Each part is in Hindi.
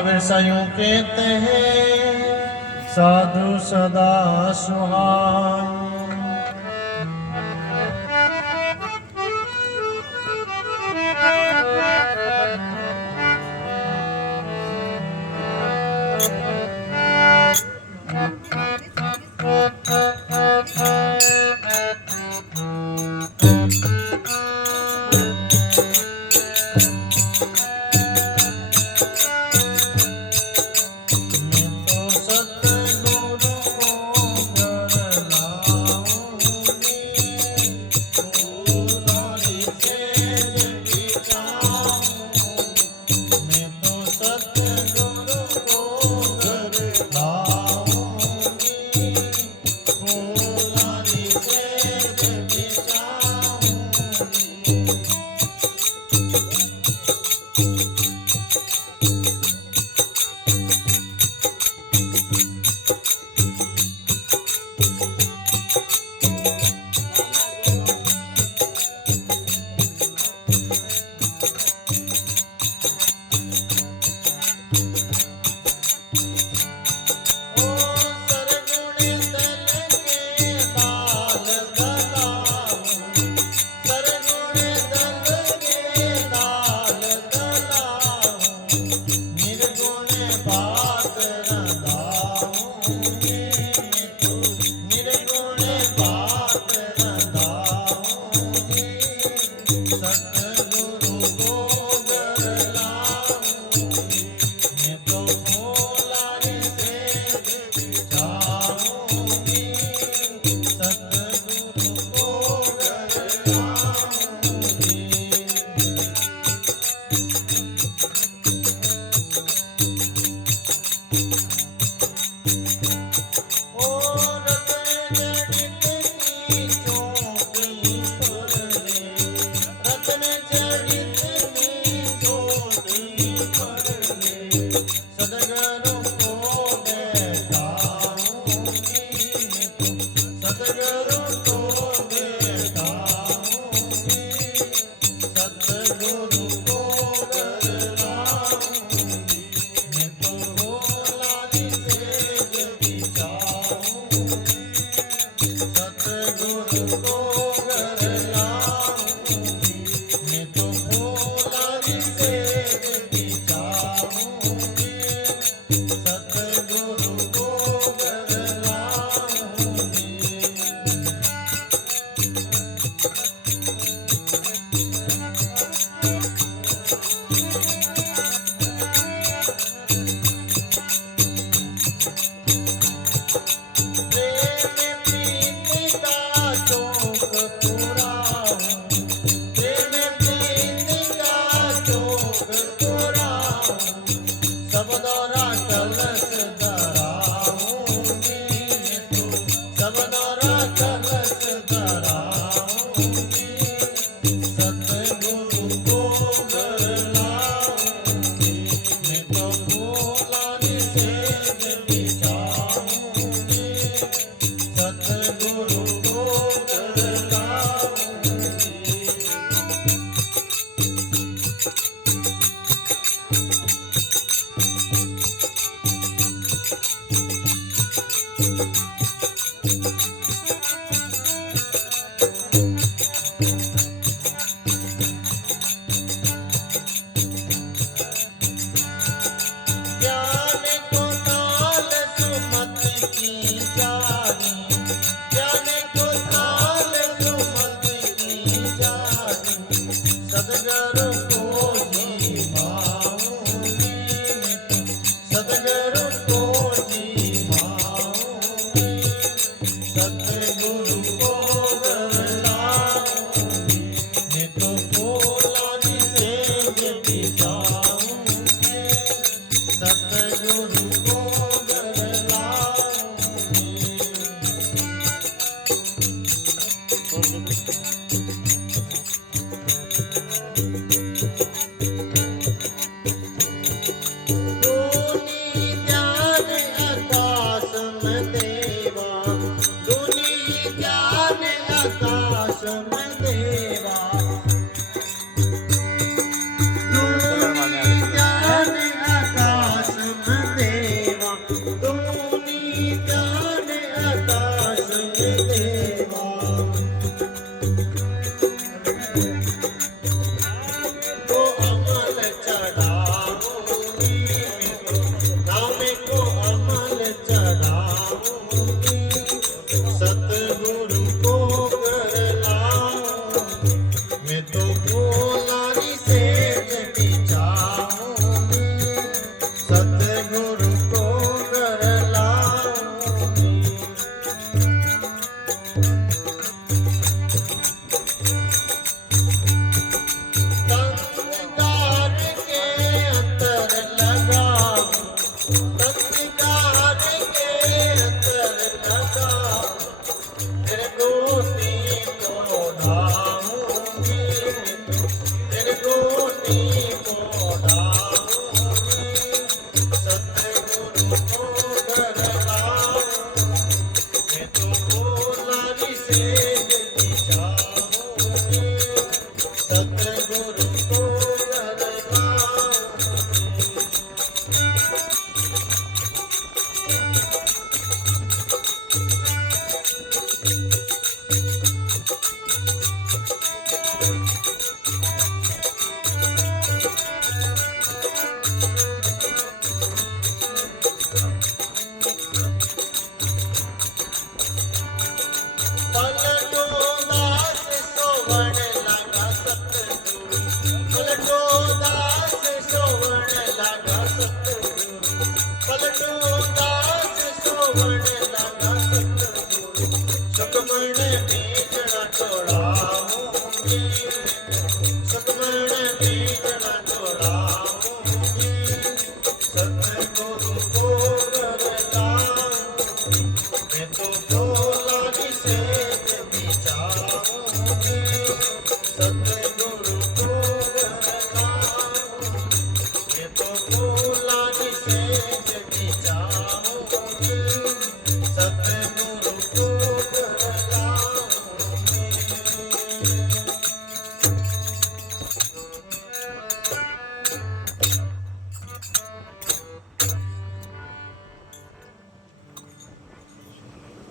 प्रवेश यूं कहते हैं साधु सदा सुहाय।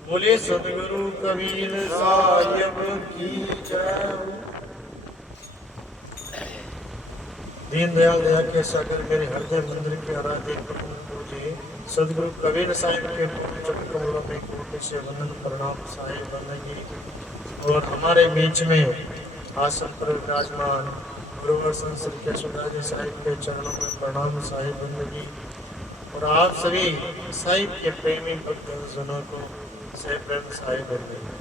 बोले सदगुरु कबीर साहिब की जय। दीनदयाल दया के सागर मेरे हृदय मंदिर के आराध्य पूजे सदगुरु कबीर साहिब के चरण कमलों में कोटि से वंदन प्रणाम साहिब बंदगी। और हमारे बीच में आसन पर विराजमान गुरुवर संत केशवदास साहिब के चरणों में प्रणाम साहिब बंदगी। और आप सभी साहिब के प्रेमी भक्तजनों को प्रेम साहिब बंदगी।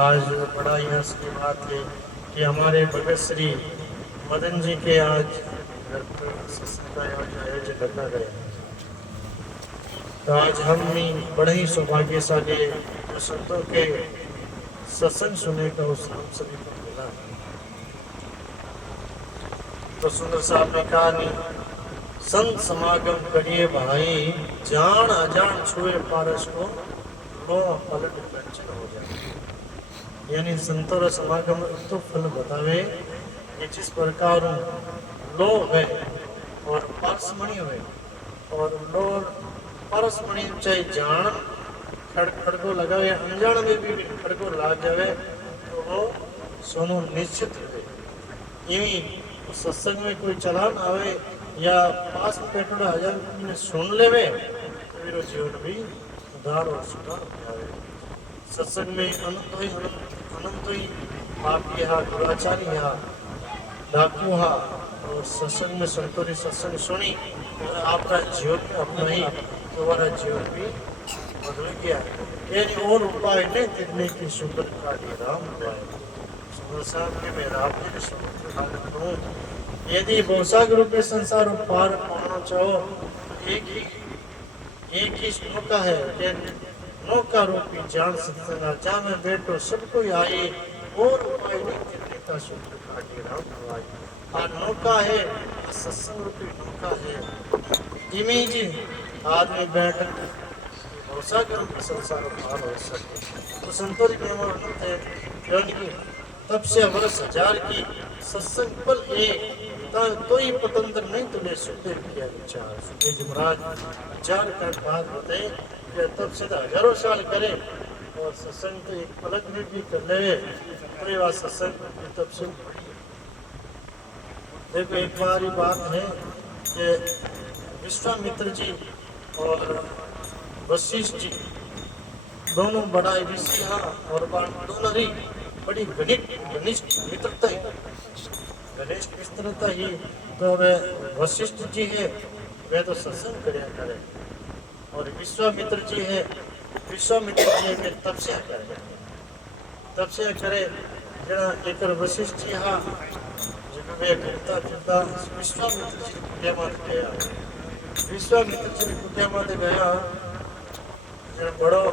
आज बड़ा ही हर्ष की बात है कि हमारे भगत श्री मदन जी के आज घर पर सत्संग का आयोजन रखा गया। तो आज हम भी बड़े ही सौभाग्यशाली जो संतों के सत्संग सुनने का अवसर हम सभी को मिला। तो सुंदर साहब ने कहा नहीं, संत समागम करिए भाई, जान अजान छुए पारस को, लो पलट कंचन हो जाए। यानी संतों समागम तो फल बतावे कि जिस प्रकार लो है और परसमणि है, और लो परसमणि चाहे जान खड़को लगावे, अनजान में भी खड़को लाग जावे तो वो सोनो निश्चित है। यही सत्संग में कोई चलान आवे या पास में बैठे हजार ने सुन लेवे तो मेरा जीवन भी उदार और सुधार हो जाए। सत्संग में अनंत ही आपके यहाँ दुराचारी यहाँ डाकू हाँ, और सत्संग में संतोरी सत्संग सुनी और आपका जीवन अपना ही तुम्हारा जीवन भी बदल गया। यानी और उपाय नहीं दिखने की सुंदर काटी राम उपाय सुंदर साहब के मेरा आपके सुंदर। यदि भौसागर रूपी संसार पार पाना चाहो एक ही नौका है कि नौका रूपी जान सत्संगा, जहाँ में बैठो सबको आए और उपाय नहीं करने का सूत्र काटे राम भगवान। और नौका है सत्संग रूपी नौका है। इमेज आदमी बैठ भौसागर रूपी संसार पार हो सके। तो संतोष प्रेम तब से वर्ष हजार की सत्संग पल एक तो ही पतंत्र नहीं तुले सुखदेव किया विचार। सुखदेव जी महाराज विचार कर बात बताए कि तब से हजारों साल करे और सत्संग तो एक पलक में भी कर ले तो ये सत्संग तब से। देखो एक बार ही बात है कि विश्वामित्र जी और वशिष्ठ जी दोनों बड़ा ऋषि और दोनों ही बड़ी घनिष्ठ मित्रता है, घनिष्ठ मित्रता ही। तो वे वशिष्ठ जी है वे तो सत्संग करे और विश्वामित्र जी है, विश्वामित्र जी में तपस्या करे जरा एक वशिष्ठ जी हाँ जब वे करता फिरता विश्वामित्र जी कुटिया मत गया। विश्वामित्र जी कुटिया मत गया जरा बड़ो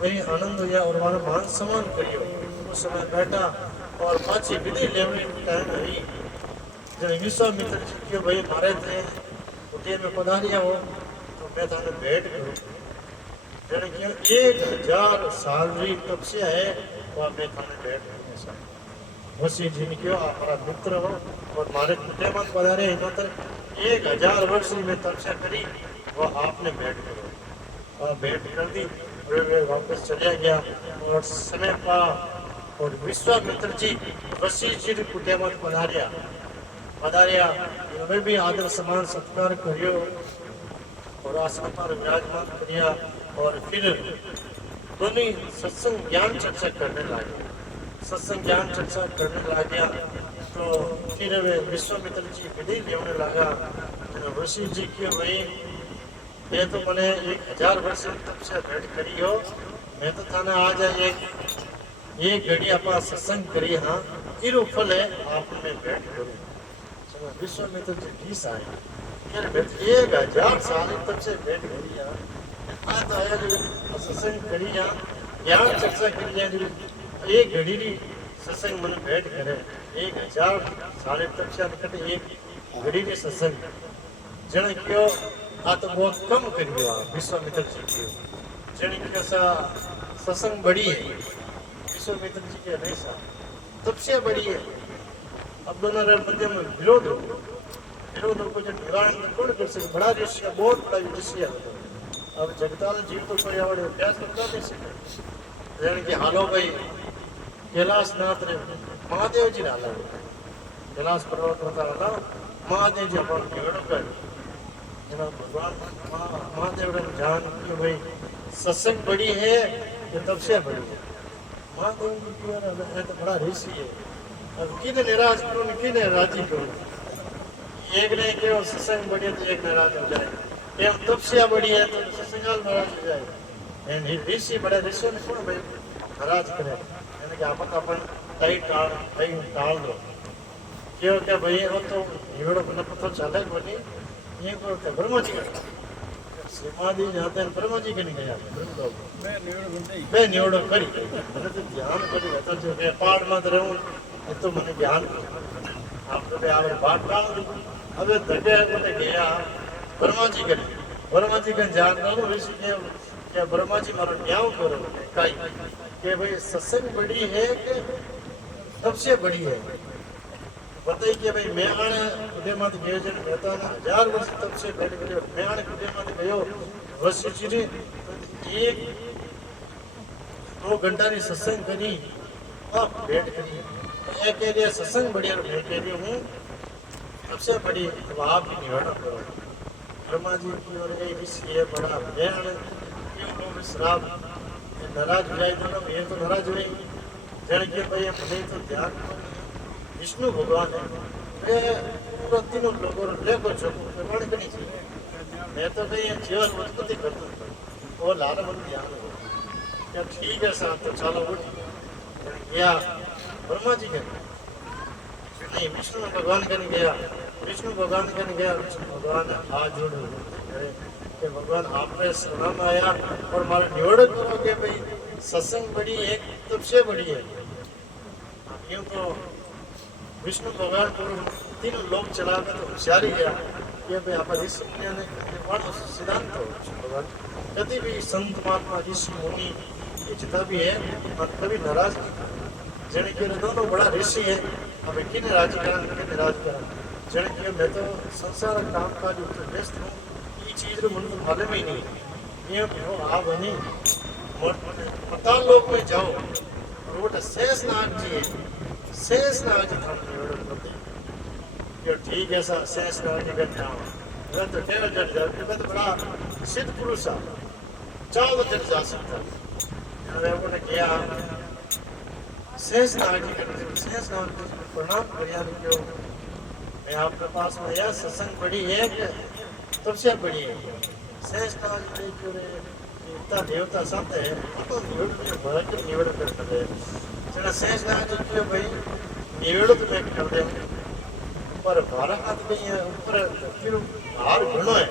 वही आनंद हुआ और हमारा मान सम्मान करियो। उस समय बैठा और पाची विधि लेवने टाइम हुई जब विश्वामित्र जी के भाई मारे थे कुटिया में पधारिया हो तो मैं थाने भेंट करूँ जन क्यों 1000 साल री तपस्या है और मैं थाने भेंट करूँ। ऐसा वशिष्ठ जी ने क्यों आप हमारा मित्र हो और मारे कुटिया में पधारे इन तक 1000 वर्ष में तपस्या करी वो आपने भेंट करो और भेंट कर दी। वे वापस चलिया गया और समय पा और विश्वामित्र जी वशिष्ठ जी कुटिया में पधारिया उन्हें भी आदर सम्मान सत्कार करियो और आसन पर विराजमान करिया और फिर दोनों सत्संग ज्ञान चर्चा करने लगे। सत्संग ज्ञान चर्चा करने लगा तो फिर वे विश्वामित्र जी विधि लेने लगा। वशिष्ठ जी के वही ये तो मैंने 1000 वर्ष तब से भेंट करी हो, मैं तो थाना आ जाए एक घड़ी अपना सत्संग करी हाँ इरो फल है आपने भेंट करूँ। विश्वामित्र जी 20 आए यार 1000 साल तब से भेंट करी हाँ तो आया जो सत्संग करी हाँ ज्ञान चर्चा करी हाँ एक घड़ी री सत्संग मन भेंट करे 1000 साल तब से निकट एक घड़ी री सत्संग जन क्यों आ तो बहुत कम करियो विश्वामित्र जी की जन क्यों सा सत्संग बड़ी है विश्वामित्र जी के नहीं सा तपस्या बड़ी है। अब दोनों मध्य में विरोध हो को जो निवारण कौन कर सके बड़ा ऋषि बहुत बड़ा ऋषि है अब जगताल जीव तो कोई आवड़े अभ्यास करता नहीं सके जण के हालो भाई कैलाशनाथ रे महादेव जी हाल कैलाश पर्वत होता महादेव जी अपन घेड़ो कर भगवान महादेव ने जान कि भाई सत्संग बड़ी है ये तब से बड़ी है महादेव जी की है तो बड़ा ऋषि है अब किने निराश करो किने राजी करो एक ने केवल सत्संग बड़ी है तो एक नाराज हो जाए एवं तपस्या बड़ी है तो सत्संगाल नाराज हो जाए एंड ऋषि बड़े ऋषि ने कौन भाई नाराज करे यानी कि अपन टाइट टाल दो क्यों क्या भाई वो तो हिवड़ो को पता चले बनी ये बोलते ब्रह्मा जी का समाधि जाते हैं ब्रह्मा जी के नहीं गया मैं निवड़ो करी मैंने तो ध्यान करी तो जो मैं पाठ मत रहूं ये तो मैंने ध्यान आप तो आगे पाठ डाल दी अब धके मैंने गया ब्रह्मा जी के ध्यान करो ऋषि के क्या ब्रह्मा जी मारो न्याय करो काई कि भाई सत्संग बड़ी है कि सबसे बड़ी है बताइए कि भाई मैं आने उदय माते गयो जन कहता ना 1000 वर्ष तब से बैठ गयो मैं आने उदय माते गयो वशिष्ठ जी ने 1-2 घंटा री सत्संग करी और बैठ करी मैं कह रही सत्संग बढ़िया मैं कह रही हूँ सबसे बड़ी तो आप ही निवारण करो ब्रह्मा जी की और ऋषि है बड़ा ज्ञान क्यों लोग श्राप नाराज हो जाए तो ये तो नाराज हुए जन के भाई मुझे तो ध्यान विष्णु भगवान है पूरा तीनों लोगों लेकर चुको प्रमाण करनी चाहिए मैं तो कहीं जीवन उत्पत्ति कर दूँ और लाल मन ध्यान हो क्या ठीक है साहब तो चलो उठ या ब्रह्मा जी के नहीं विष्णु भगवान का नहीं गया विष्णु भगवान का नहीं गया विष्णु भगवान हाथ जोड़े कि भगवान आपने शरण आया और हमारा निवड़ करोगे भाई सत्संग बड़ी एक सबसे बड़ी है यूँ तो विष्णु भगवान को तीनों लोग चला कर तो होशियारी गया कि भाई आप ऋषि ने सिद्धांत हो भगवान कभी भी संत महात्मा ऋषि मुनि ये जितना भी है कभी नाराज नहीं जने के दोनों बड़ा ऋषि है अब किन राजकरण किन राजकरण जने के मैं तो संसार काम काज उत्तर व्यस्त हूँ ये चीज मन को मालूम ही नहीं ये हो आप नहीं पताल लोक में जाओ और वो शेषनाग जी है शेषनाग जी था ये ठीक है सर शेषनाग जी का नाम मैं तो केवल जट जाऊँ मैं तो बड़ा सिद्ध पुरुष है चाव जट जा सकता है मैंने किया शेषनाग जी का शेषनाग जी को प्रणाम करिया क्यों मैं आपके पास में यह सत्संग बड़ी है कि सबसे बड़ी है शेषनाग जी क्यों इतना देवता संत है तो निवड़ करते हैं जरा शेषनाग जी क्यों भाई निवड़ तो मैं कर दे पर भारत हाथ नहीं है ऊपर फिर हार घणो है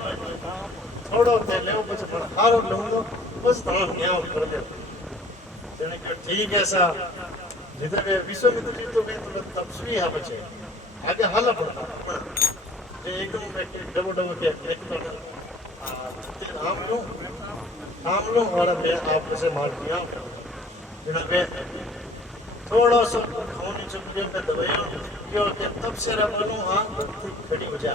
थोड़ो ते ले कुछ पर हार लूंगा बस थोड़ा न्याय कर दे जने कि ठीक है सा जिधर के विश्वामित्र जी तो मैं तो तपस्वी है बचे आगे हल पड़ता जे एकदम डबो डबो के एक तो ते नाम लो और मैं आप से मार दिया बिना पे थोड़ा सा खाने चुके पे दबाया क्यों कि तब से रबनो आंख खड़ी हो जा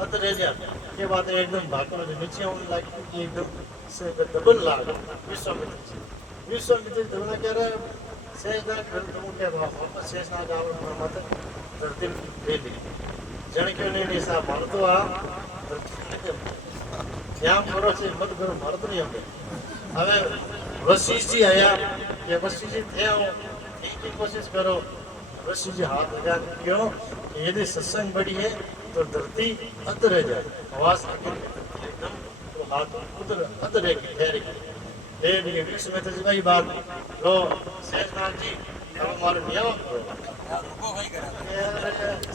अत रह जा के बाद एकदम भागने जो नीचे होने लगी एकदम से डबल लाग विश्वामित्र दबना कह रहा है शेषनाग फिर तुम क्या वापस शेषनाग आओ मत धरती दे दी जन क्यों नहीं सा मार तो आ ध्यान करो से मत करो मार तो नहीं होते હવે वशिष्ठ जी आया ये वशिष्ठ जी थे हो की कोशिश करो वशिष्ठ जी हाथ लगा क्यों यदि सत्संग बड़ी है तो धरती अत रह जाए आवाज एकदम तो हाथ उधर अत रहेगी ठहरेगी देव के विश्व में तो वही बात लो शेषनाग जी अब हमारे न्याय करो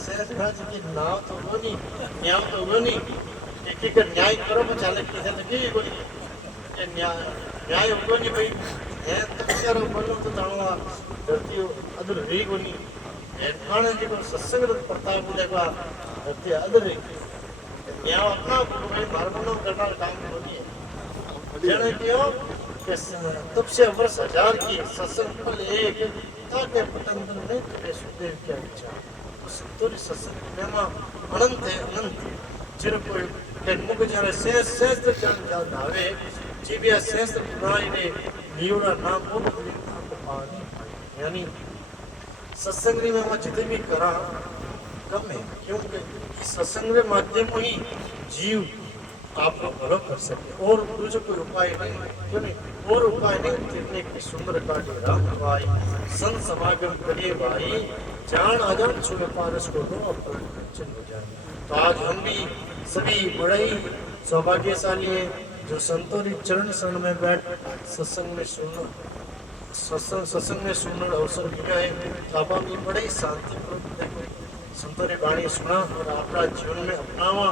शेषनाग जी की नाव तो वो नहीं न्याय तो वो नहीं एक न्याय करो तो चाले की है तो की कोई न्याय होगा नहीं भाई है तपस्या रो बोलो तो ताणवा धरती अदर री कोनी है खाने जी को सत्संग प्रताप देखा धरती अदर री न्याय अपना भाई मार्गनो करना काम होती है जाने क्यों कि तपस्या वर्ष 1000 की सत्संग फल एक ताके पतंदर में तेरे सुदेव क्या विचार उस तोरी सत्संग में अनंत है अनंत जिन कोई કે મુખ જ્યારે શસ્ત્ર જાણ આવે જીવ્યા શસ્ત્ર પુરાઈને લીવડા નામ બોલી आपको पानी यानी सत्संग में मैं जितने भी करा कम है क्योंकि सत्संग के माध्यम ही जीव आपको भलो कर सके और दूसरा कोई उपाय नहीं क्यों नहीं और उपाय नहीं तिरने की सुंदर काटे राम भाई संत समागम करिए भाई जान अजान छुए पारस को दो अपना हो जाए। तो आज हम भी सभी बड़े ही सौभाग्यशाली हैं जो संतों की चरण शरण में बैठ सत्संग में सुनना सत्संग में सुनने अवसर मिला है। तो आप भी बड़े ही शांतिपूर्वक देखो संतों ने वाणी सुना और अपना जीवन में अपनावा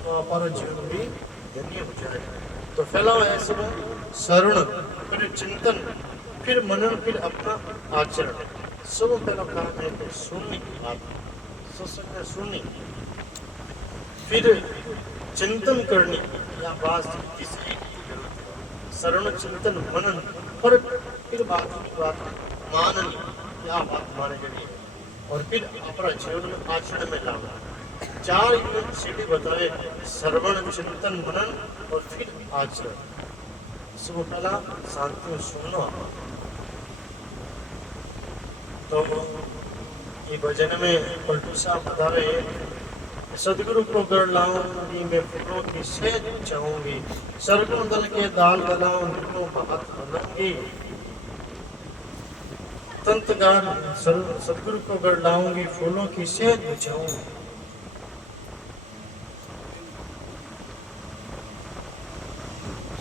तो हमारा जीवन भी धन्य हो जाएगा। तो फैलाओ ऐसे में शरण फिर चिंतन फिर मनन फिर अपना आचरण सब पहला काम है कि सुनने की बात सत्संग में सुननी फिर चिंतन करनी या बात किसी शरण चिंतन मनन पर फिर बात माननी या बात माने जाती और फिर अपना जीवन में आचरण में लाना। चार सीढ़ी बताए श्रवण चिंतन मनन और फिर आचरण। सब पहला शांति में सुनना। तो ये भजन में पलटू साहब बतावे सदगुरु को गढ़ लाऊंगी मैं फूलों की सेज चाहूंगी सरगुण दल के दाल दलाऊं निको महत बनूंगी तंतगार सदगुरु को गढ़ लाऊंगी फूलों की सेज बिछाऊंगी।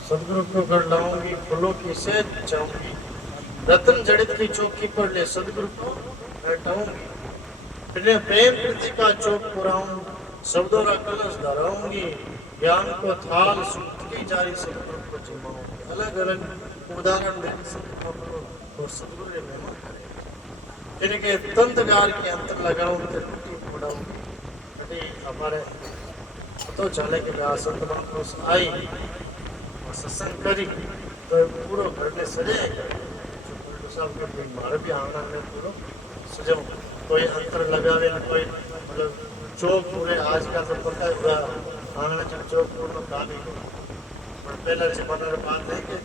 सदगुरु को गढ़ लाऊंगी फूलों की सेज बिछाऊंगी रतन जड़ित की चौकी पर ले सदगुरु को बैठाऊंगी फिर प्रेम प्रीति का चौक पुराऊं शब्दों का कलश धराऊंगी ज्ञान को थाल सुनती जारी सदगुरु को जिमाऊंगी। अलग अलग उदाहरण देने से और सदगुरु ने महिमा करे फिर के तंतगार के अंतर लगाऊं त्रिपुटी उड़ाऊंगी। अरे हमारे तो चले कि संत महापुरुष आई और सत्संग करी तो पूरा घर में सजे सब के मारे भी आंगन में पूरा सजो कोई अंतर लगावे न कोई मतलब चौक पूरे आज का तो पक्का हुआ आंगन चौक पूर्ण काली पर पहले जमाने में बात है कि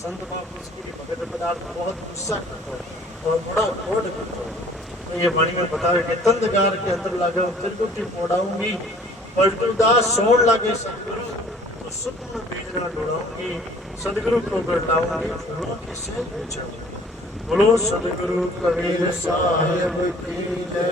संत महापुरुष की भगत पदार्थ बहुत गुस्सा करता है और बड़ा कोड करता है। तो ये वाणी में बतावे कि तंतगार के अंदर लगा त्रिकुटी पोड़ाऊंगी पलटूदास सोन लगे सदगुरु तो सुख में बीजना डोड़ाऊंगी सदगुरु को गढ़ाऊंगी फूलों की सेज बिछाऊंगी। बोलो सदगुरु कबीर साहिब की जय।